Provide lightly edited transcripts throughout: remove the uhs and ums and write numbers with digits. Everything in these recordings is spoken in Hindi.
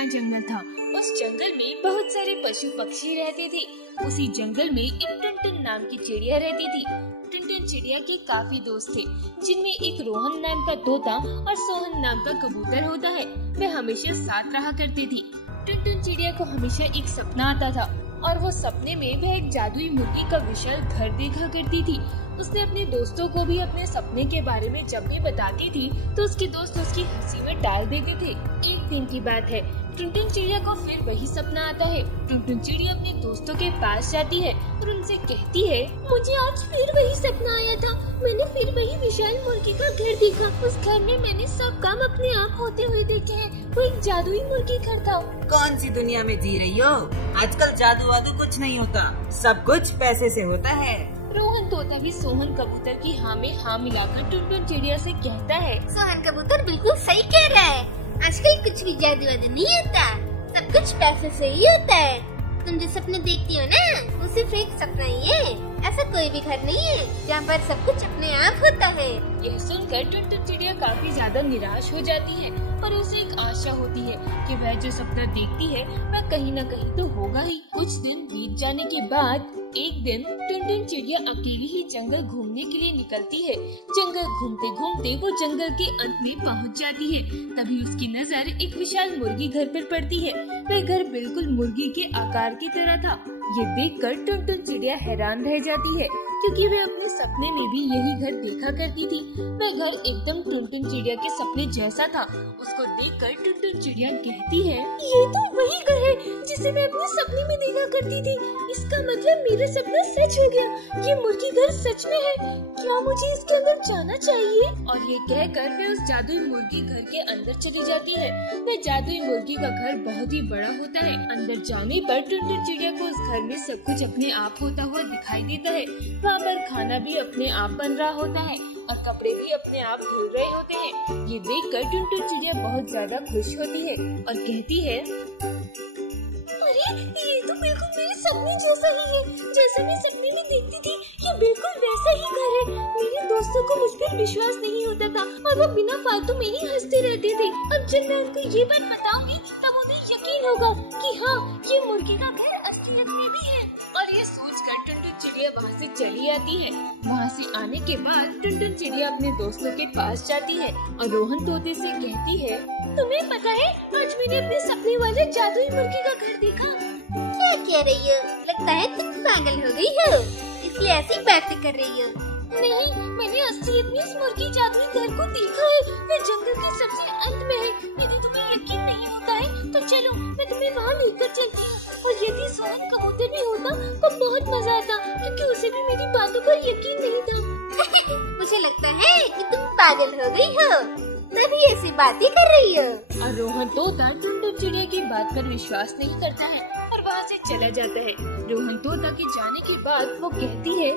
घना जंगल था। उस जंगल में बहुत सारे पशु पक्षी रहते थे। उसी जंगल में एक टुनटुन नाम की चिड़िया रहती थी। टुनटुन चिड़िया के काफी दोस्त थे, जिनमें एक रोहन नाम का तोता और सोहन नाम का कबूतर होता है। वे हमेशा साथ रहा करते थे। टुनटुन चिड़िया को हमेशा एक सपना आता था और वो सपने में वह एक जादुई मुर्गी का विशाल घर देखा करती थी। उसने अपने दोस्तों को भी अपने सपने के बारे में जब भी बताती थी तो उसके दोस्त उसकी हंसी में डाल देते थे। एक दिन की बात है, टुनटुन चिड़िया को फिर वही सपना आता है। टुनटुन चिड़िया अपने दोस्तों के पास जाती है और उनसे कहती है, मुझे आज फिर वही सपना आया था। मैंने फिर वही विशाल मुर्गी का घर देखा। उस घर में मैंने सब काम अपने आप होते हुए देखे हैं। वो एक जादुई मुर्गी घर था। कौन सी दुनिया में जी रही हो? आजकल जादू वादू कुछ नहीं होता, सब कुछ पैसे से होता है। रोहन तोता भी सोहन कबूतर की हाँ में हाँ मिलाकर टुनटुन चिड़िया से कहता है, सोहन कबूतर बिल्कुल सही कह रहा है। आजकल कुछ भी जादू वादू नहीं होता, सब कुछ पैसे से ही होता है। तुम जो सपने देखती हो ना, वो सिर्फ एक सपना ही है। ऐसा कोई भी घर नहीं है जहाँ पर सब कुछ अपने आप होता है। यह सुनकर टुनटुन चिड़िया काफी ज्यादा निराश हो जाती है, पर उसे एक आशा होती है कि वह जो सपना देखती है वह कहीं न कहीं तो होगा ही। कुछ दिन बीत जाने के बाद एक दिन टुनटुन चिड़िया अकेली ही जंगल घूमने के लिए निकलती है। जंगल घूमते घूमते वो जंगल के अंत में पहुंच जाती है। तभी उसकी नजर एक विशाल मुर्गी घर पर पड़ती है। वह घर बिल्कुल मुर्गी के आकार की तरह था। ये देखकर टुनटुन चिड़िया हैरान रह जाती है, क्योंकि वह अपने सपने में भी यही घर देखा करती थी। वह घर एकदम टुनटुन चिड़िया के सपने जैसा था। उसको देखकर टुनटुन चिड़िया कहती है, ये तो वही घर है जिसे मैं अपने सपने में देखा करती थी। इसका मतलब मेरा सपना सच हो गया। ये मुर्गी घर सच में है। क्या मुझे इसके अंदर जाना चाहिए? और ये कहकर वह उस जादुई मुर्गी घर के अंदर चली जाती है। वह जादुई मुर्गी का घर बहुत ही बड़ा होता है। अंदर जाने पर टुनटुन चिड़िया को उस घर में सब कुछ अपने आप होता हुआ दिखाई देता है। वहाँ पर खाना भी अपने आप बन रहा होता है और कपड़े भी अपने आप धुल रहे होते हैं। ये देखकर टुनटुन चिड़िया बहुत ज्यादा खुश होती है और कहती है, अरे ये तो बिल्कुल मेरे सपने जैसा ही है। जैसे मैं सपने में देखती थी, ये बिल्कुल वैसा ही घर है। मेरे दोस्तों को मुझ पर विश्वास नहीं होता था और वो बिना फालतू में ही हंसते रहते थे। अब जब मैं उनको ये बात बताऊंगी तब उन्हें यकीन होगा कि हाँ, ये मुर्गी का घर असलियत में भी है। और ये सोचकर टुनटुन चिड़िया वहाँ से चली आती है। वहाँ से आने के बाद टुनटुन चिड़िया अपने दोस्तों के पास जाती है और रोहन तोते से कहती है, तुम्हें पता है आज मैंने अपने सपने वाले जादुई मुर्गी का घर देखा। क्या कह रही हो? लगता है तुम पागल हो गई हो, इसलिए ऐसी बातें कर रही हो। नहीं, मैंने असलियत में इस मुर्गी जादुई घर को देखा है। वह जंगल के सबसे अंत में है। यदि तुम्हें यकीन नहीं होता है तो चलो मैं तुम्हें वहाँ लेकर चलती हूँ। और यदि सोहन कबूतर भी होता तो बहुत मजा आता, क्योंकि उसे भी मेरी बातों पर यकीन नहीं था। मुझे लगता है कि तुम पागल हो गई हो, तभी ऐसी बातें कर रही हो। और रोहन तोता टुनटुन चिड़िया की बात पर विश्वास नहीं करता है और वहाँ से चला जाता है। रोहन तोता के जाने के बाद वो कहती है,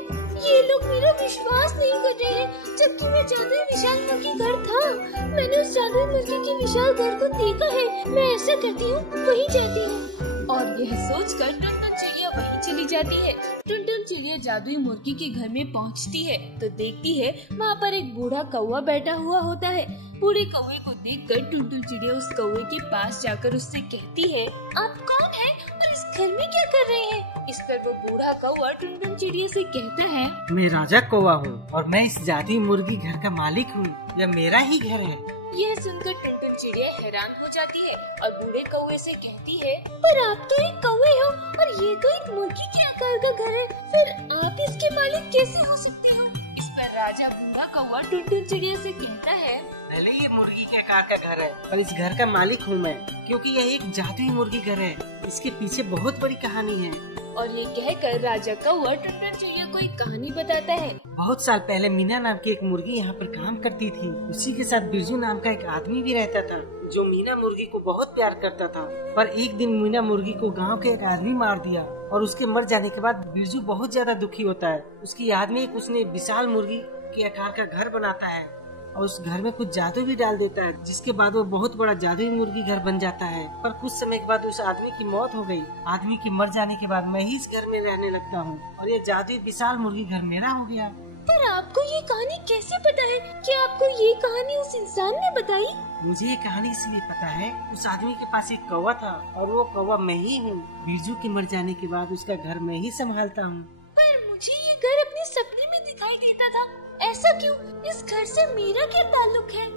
ये लोग मेरा विश्वास नहीं कर रहे हैं, जबकि मैं जादुई विशाल मुर्गी घर था। मैंने उस जादुई मुर्गी के विशाल घर को देखा है। मैं ऐसा करती हूँ, वहीं जाती हूँ। और यह सोचकर टुनटुन चिड़िया वहीं चली जाती है। टुनटुन चिड़िया जादुई मुर्गी के घर में पहुँचती है तो देखती है वहाँ पर एक बूढ़ा कौवा बैठा हुआ होता है। बूढ़े कौवे को देखकर टुनटुन चिड़िया उस कौवे के पास जाकर उससे कहती है, आप कौन हैं और इस घर में क्या कर रहे हैं? इस पर वो बूढ़ा कौवा टुनटुन चिड़िया से कहता है, मैं राजा कौवा हूँ और मैं इस जादुई मुर्गी घर का मालिक हूँ। यह मेरा ही घर है। यह सुनकर टुनटुन चिड़िया हैरान हो जाती है और बूढ़े कौवे से कहती है, पर आप तो एक कौवे हो और ये तो एक मुर्गी के आकार का घर है, फिर आप इसके मालिक कैसे हो सकते हो? इस पर राजा बूढ़ा कौवा टुनटुन चिड़िया से कहता है, पहले ये मुर्गी के आकार का घर है और इस घर का मालिक हूँ मैं, क्योंकि यह एक जादुई मुर्गी घर है। इसके पीछे बहुत बड़ी कहानी है। और ये कहकर राजा कौवा टुनटुन चिड़िया को एक कहानी बताता है। बहुत साल पहले मीना नाम की एक मुर्गी यहाँ पर काम करती थी। उसी के साथ बिरजू नाम का एक आदमी भी रहता था, जो मीना मुर्गी को बहुत प्यार करता था। पर एक दिन मीना मुर्गी को गांव के एक आदमी मार दिया और उसके मर जाने के बाद बिरजू बहुत ज्यादा दुखी होता है। उसकी याद में उसने विशाल मुर्गी के आकार का घर बनाता है और उस घर में कुछ जादू भी डाल देता है, जिसके बाद वो बहुत बड़ा जादुई मुर्गी घर बन जाता है। पर कुछ समय के बाद उस आदमी की मौत हो गई। आदमी के मर जाने के बाद मैं ही इस घर में रहने लगता हूँ और ये जादुई विशाल मुर्गी घर मेरा हो गया। पर आपको ये कहानी कैसे पता है? क्या आपको ये कहानी उस इंसान ने बताई? मुझे ये कहानी इसलिए पता है, उस आदमी के पास एक कौवा था और वो कौवा मैं ही हूँ। बिरजू के मर जाने के बाद उसका घर मैं ही संभालता हूँ। पर मुझे ये घर अपने सपने में दिखाई देता था, ऐसा क्यों? इस घर से मेरा क्या ताल्लुक है?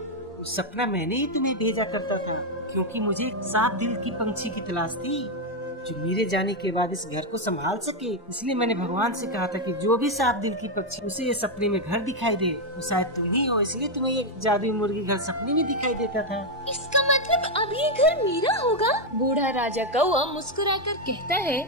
सपना मैंने ही तुम्हें भेजा करता था, क्योंकि मुझे साफ दिल की पंछी की तलाश थी जो मेरे जाने के बाद इस घर को संभाल सके। इसलिए मैंने भगवान से कहा था कि जो भी साफ दिल की पक्षी उसे ये सपने में घर दिखाई दे, वो शायद तुम ही हो, इसलिए तुम्हें ये जादुई मुर्गी घर सपने में दिखाई देता था। इसका मतलब अभी ये घर मेरा होगा? बूढ़ा राजा कौवा मुस्कुराकर कहता है,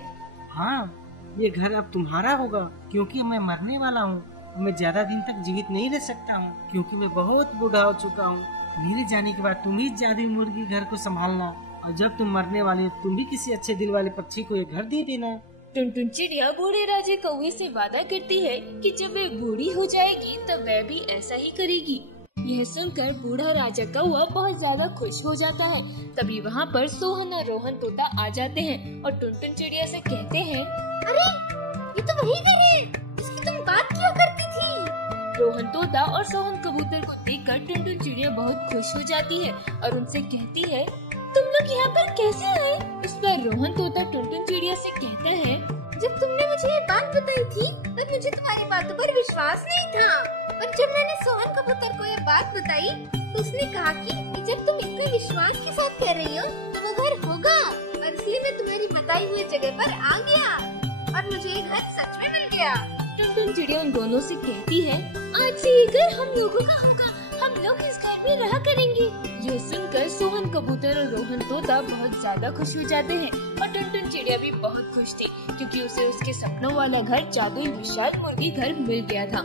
हाँ, ये घर अब तुम्हारा होगा, क्योंकि मैं मरने वाला हूँ। मैं ज्यादा दिन तक जीवित नहीं रह सकता हूँ, क्योंकि मैं बहुत बूढ़ा हो चुका हूँ। मेरे जाने के बाद तुम ही जादुई मुर्गी घर को संभालना, और जब तुम मरने वाले हो तुम भी किसी अच्छे दिल वाले पक्षी को ये घर दे देना। टुनटुन चिड़िया बूढ़े राजा कौवे से वादा करती है कि जब वे बूढ़ी हो जाएगी तब वह भी ऐसा ही करेगी। यह सुनकर बूढ़ा राजा कौवा बहुत ज्यादा खुश हो जाता है। तभी वहाँ पर सोहन और रोहन तोता आ जाते हैं और टुनटुन चिड़िया से कहते हैं, अरे ये तो वही घर है जिसकी तुम बात किया करती थी। रोहन तोता और सोहन कबूतर को देखकर टुनटुन चिड़िया बहुत खुश हो जाती है और उनसे कहती है, तुम लोग यहाँ पर कैसे आए? इस पर रोहन तोता टुनटुन चिड़िया से कहते हैं, जब तुमने मुझे ये बात बताई थी तब मुझे तुम्हारी बातों पर विश्वास नहीं था, और जब मैंने सोहन कबूतर को ये बात बताई तो उसने कहा कि जब तुम इतने विश्वास के साथ कह रही हो तो वो घर होगा, और इसलिए मैं तुम्हारी बताई हुई जगह पर आ गया और मुझे ये घर सच में मिल गया। टुनटुन चिड़िया उन दोनों से कहती है, आज से ये घर हम लोगों का होगा, हम लोग इस घर में रहा करेंगे। यह सुनकर सोहन कबूतर और रोहन तोता बहुत ज्यादा खुश हो जाते हैं और टुनटुन चिड़िया भी बहुत खुश थी, क्योंकि उसे उसके सपनों वाला घर जादुई विशाल मुर्गी घर मिल गया था।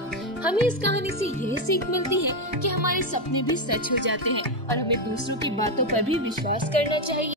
हमें इस कहानी से यह सीख मिलती है कि हमारे सपने भी सच हो जाते हैं और हमें दूसरों की बातों पर भी विश्वास करना चाहिए।